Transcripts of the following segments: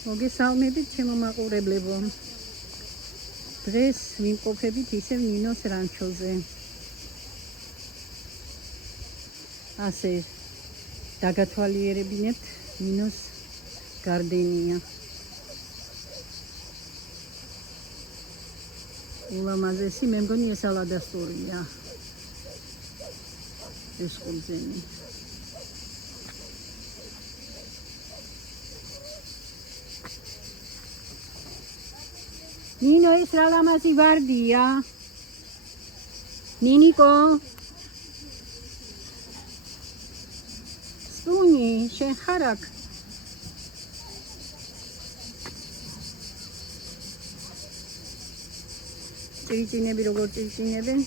მოგესალმებით ჩემო მაყურებლებო. დღეს ვიმყოფებით ისევ ნინოს რანჩოზე. ასე დაგათვალიერებინებთ ნინოს გარდენია. ულამაზესი, მე მგონი ეს ალადასტურია. ეს ყურძენი. ნინო ეს რა ლამაზი ვარდია? ნინიკო სტუნი შენ ხარ აქ? წიწინები როგორ წიწინებენ?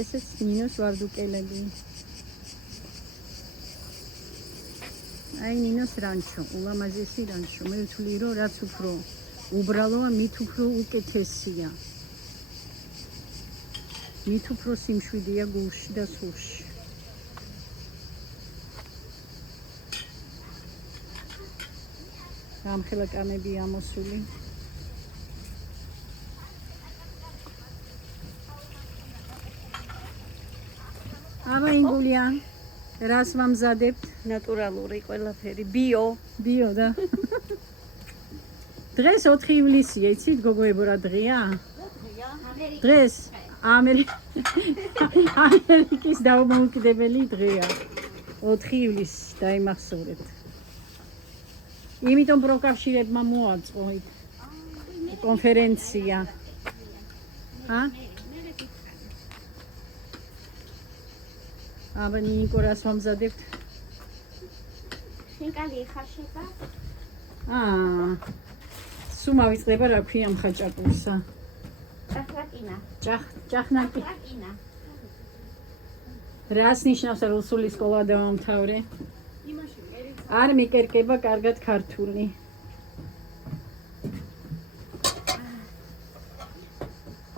ესეც ნინოს ვარდუკელები. აი ნინოს რანჩო, ულამაზესი რანჩო. მე ვთვლი რომ რაც უფრო უბრალოა, მით უფრო უკეთესია. მით უფრო სიმშვიდეა გულში და სულში. ამხელა კამები ამოსული. აბა ინგულია რას ვამზადებთ? ნატურალური ყველაფერი, ბიო და დღეს 4 ივლისია, იცით გოგოებო რა დღეა? დღეს ამერიკის დაუმოუკიდებელი დღეა. 4 ივლისი დაიმახსოვრეთ. იმიტომ პროკავშირებმა მოაწყო იქ კონფერენცია. აბა ნინიკო რას ვამზადებთ? შენკალი ხარშება? სუმა ვიწყდება რა ქვია მხაჭაპურსა. ჭახნაკინა. ჭახნაკინა. რას ნიშნავს რუსული სკოლა დავამთავრე? არ მიკერკება კარგად ქართული.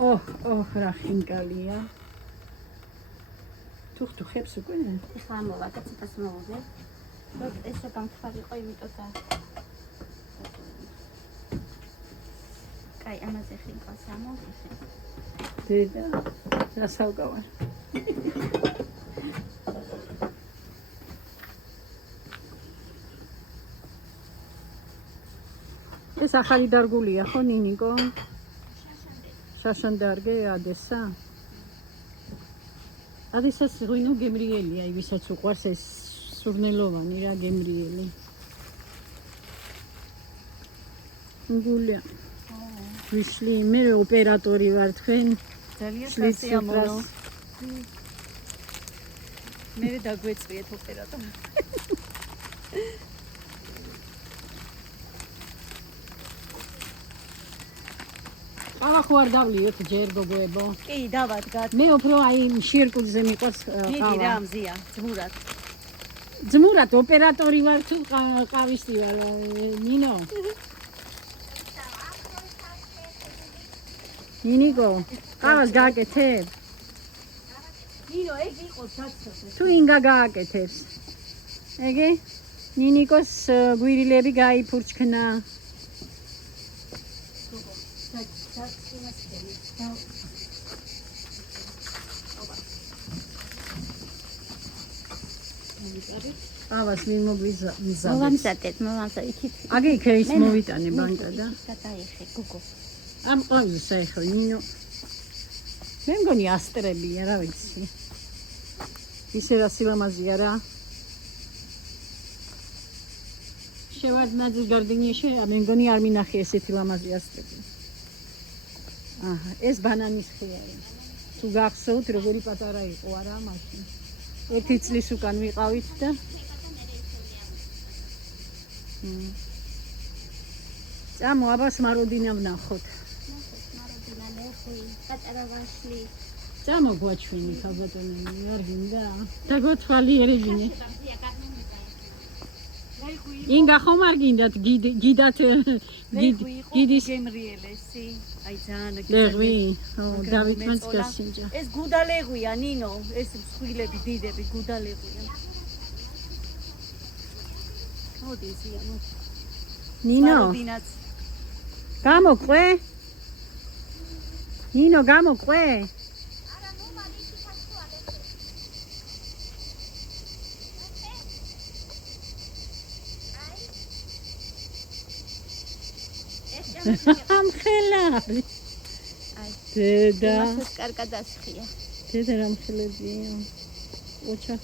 ოჰ, რა ხინკალია. თუ ხებს უკვე? ეხლა მოვა და ცოტას მოვუძე. ესე გამთხარი იყო, იმიტომ და კაი, ამაზე ხინკალს ამოვიხე. დედა, რა სალკავარ. ეს ახალი დარგულია ხო ნინიკო? შაშანდარგე ადესა? ადესას ღვინო გემრიელია, ვისაც უყვარს ეს სურნელოვანი რა გემრიელი. გულია. ვიშლი, მე ოპერატორი ვარ თქვენ. ძალიან სასიამოვნო. მე დაგვეწვიეთ ოპერატორი. ყავა ხო არ დავლიოთ ჯერ გოგოებო? კი, დავადგათ. მე უფრო აი შირკულზე მიყვარს ყავა. მიდი რა მზია, ძმურად. ძმურად ოპერატორი ვარ თუ ყავისტი ვარ, ნინო. ნინიკო, ყავას გააკეთებ? ნინო, ეგ იყო დაცოცე. თუ ინგა გააკეთებს. ეგე? ნინიკოს გვირილები გაიფურჩქნა. ყავას ვინ მოგვიზადებს? მოვამზადეთ, იქით. აგე იქ ის მოვიტანე ბანკა და. გადაიხე, გოგო. ამ ყავზე საერთო ნინო. მე მგონი ასტრებია, რა ვიცი. ისე რა სილამაზია რა. შევარდნაძის გარდენიაში მე მგონი არ მინახე ესეთი ლამაზი ასტრები. ეს ბანანის ხეა. თუ გახსოვთ როგორი პატარა იყო არა მაშინ. 1 წლის უკან ვიყავით და წამო აბას მაროდინა ვნახოთ. მაროდინა ნეხი, პატარა ვაშლი. წამო გვაჩვენი ხალბატონი, არ გინდა? დაგოთვალიერებინე. ინგა ხომ არ გინდათ გიდათ გიდის გემრიელესი. აი ძალიან ლეღვი? ო, მაგრამ დავით მეც მომეწონა. გასინჯა. ეს გუდალეღვია, ნინო, ეს მსხვილები დიდები გუდალეღვია. მოდი ზია, მოდი. ნინო, მაროდინაც. გამოყვე? ნინო, გამოყვე? ამხელარი. აი, დედა, ეს კარგად ასხია. დედა რამხელებია. ოჩა.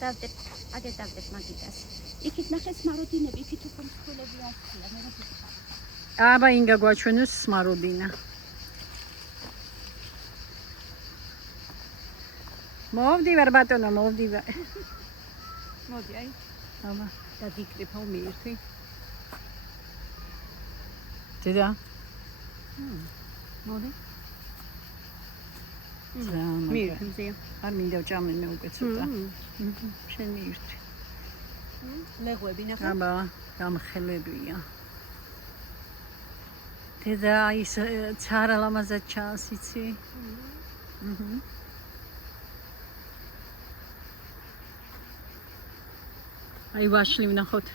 დავდებ, ადე დავდებ მაგიტას. იქით ნახეს მაროდინები, იქით უფრო მსხვილები ასხია, მე რა ვიქნა. აბა ინგა გვაჩვენოს სმაროდინა. მოვდივარ ბატონო, მოვდივარ. მოდი, აი, აბა, დაგიკრიფავ მიირთვი. დედა. მოდი. ძალიან მიირთვი ზია. არ მინდა ვჭამე მე უკვე ცოტა. შენ მიირთვი. ლეღვები ნახე. აბა, გამხელებია. დედა ის ცარა ლამაზად ჩანს, იცი? აი ვაშლი ვნახოთ.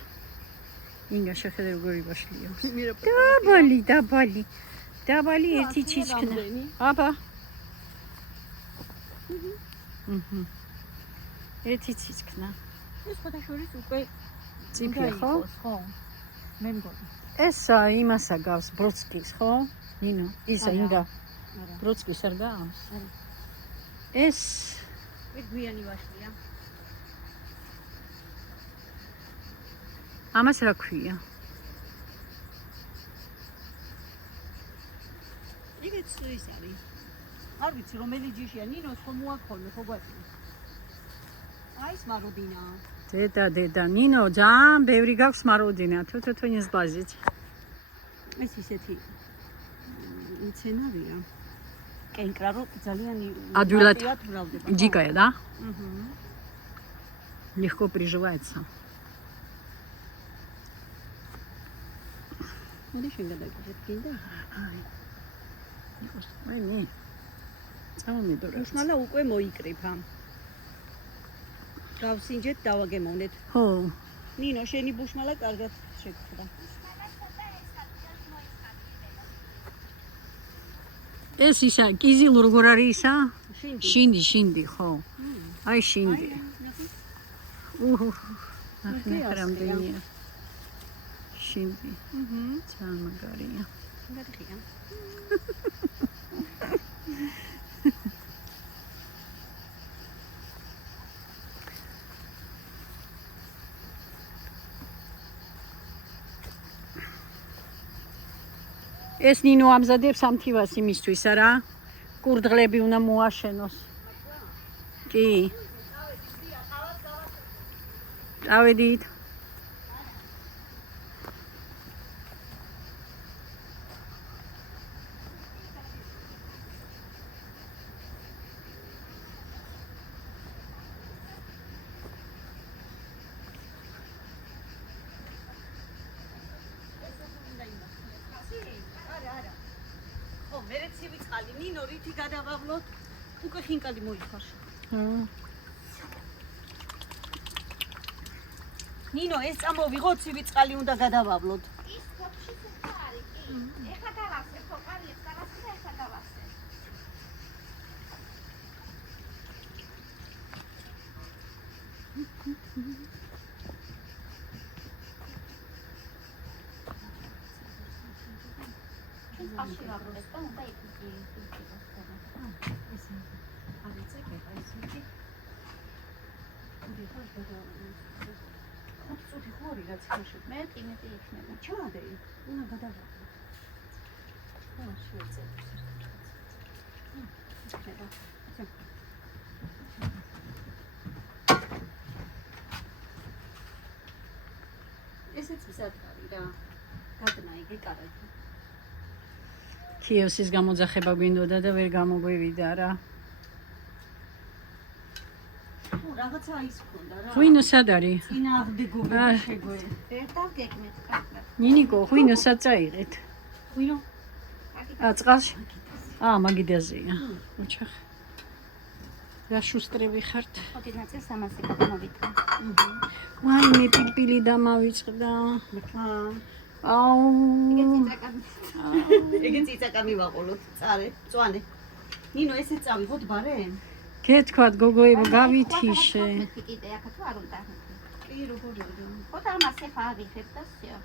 ინგა შეხედე როგორი ვაშლია. დაბალი, დაბალი. დაბალი ერთი ჩიჩქნა. აბა. ერთი ჩიჩქნა. ეს ფოტოშორის უკვე ციფია ხო? ხო. მე მგონი. ეს იმასა გავს ბროცკის, ხო? ნინო, ისა ინგა. ბროცკის არ გავს? არა. ეს გვიანი ვაშლია. ამას რა ქვია? იგიც ის არის. არ ვიცი რომელი ჯიშია, ნინოს ხომ მოაქოლმე, ხო გვაწევს. აი ეს მაროდინა. დედა, ნინო, ძალიან ბევრი გაქვს მაროდინა, თვითონის ბაზით. ეს ისეთი მცენარეა. კენკრა რო ძალიან ადვილად მრავლდება. дикая, да? აჰა. Легко приживается. მოდი შენ გადაგიჟეთ კიდე. აი მე. წამომიდორე. უშმალა უკვე მოიკრიფა. გავსინჯეთ, დავაგემოვნეთ. ხო. ნინო, შენი ბუშმალა კარგად შეგხვდა. ეს ისა კიზილ როგორ არის ისა? შინდი. შინდი, ხო. აი შინდი. უჰუ. ნახე, რამდენია. შინდი. ძალიან მაგარია. გადიხია. ეს ნინო ამზადებს ამთივას იმისთვის არა? კურდღლები უნდა მოაშენოს. კი. ავედით. ხო, მერე ცივი წყალი, ნინო, რითი გადავავლოთ? უკვე ხინკალი მოიხარშა. ნინო, ეს წამოვიღო, ცივი წყალი უნდა გადავავლოთ. ის ფოთში სუფთა არის, კი. ეხლა დავასე, ხო, კარგად დავასე და ეხლა დავასე. ჩვენ წყალში ვაბრუნეთ და უნდა იქნება ხოლმე. ესე არის წეკება ისეთი. უდიხარ გადავავლოთ. ხო, წუთი ხო არის რაც ხარში. მეტი იქნება. ჩადე, უნდა გადავავლოთ. ხო, შეეწევს. იქნება. ესეც მზად არის რა. გადნა იგი კარგი. ქიოსის გამოძახება გვინდოდა და ვერ გამოგვივიდა რა. ხო, რაღაცა ის ქონდა რა. ღვინო სად არის? წინააღმდეგობები შეგვე. ვერ დავგეგმეთ კარგად. ნინიკო, ღვინო სად წაიღეთ? ღვინო? წყალში? მაგიდაზეა. ოჩახ. რა შუსტრი ვიხართ. ოდი ნაწილს ამაზე გადმოვიტანე. ვაი, მე პილპილი დამავიწყდა. აუ. ეგე წიწაკა მივაყოლოთ, წარე, წვანე. ნინო, ესე წავიღოთ ბარე? გეთქვათ, გოგოებო, გავითიშე. კიდე აქ თუ არ უნდა. კი, როგორია. ხოთა ამას ეხა ავიღებ და всё.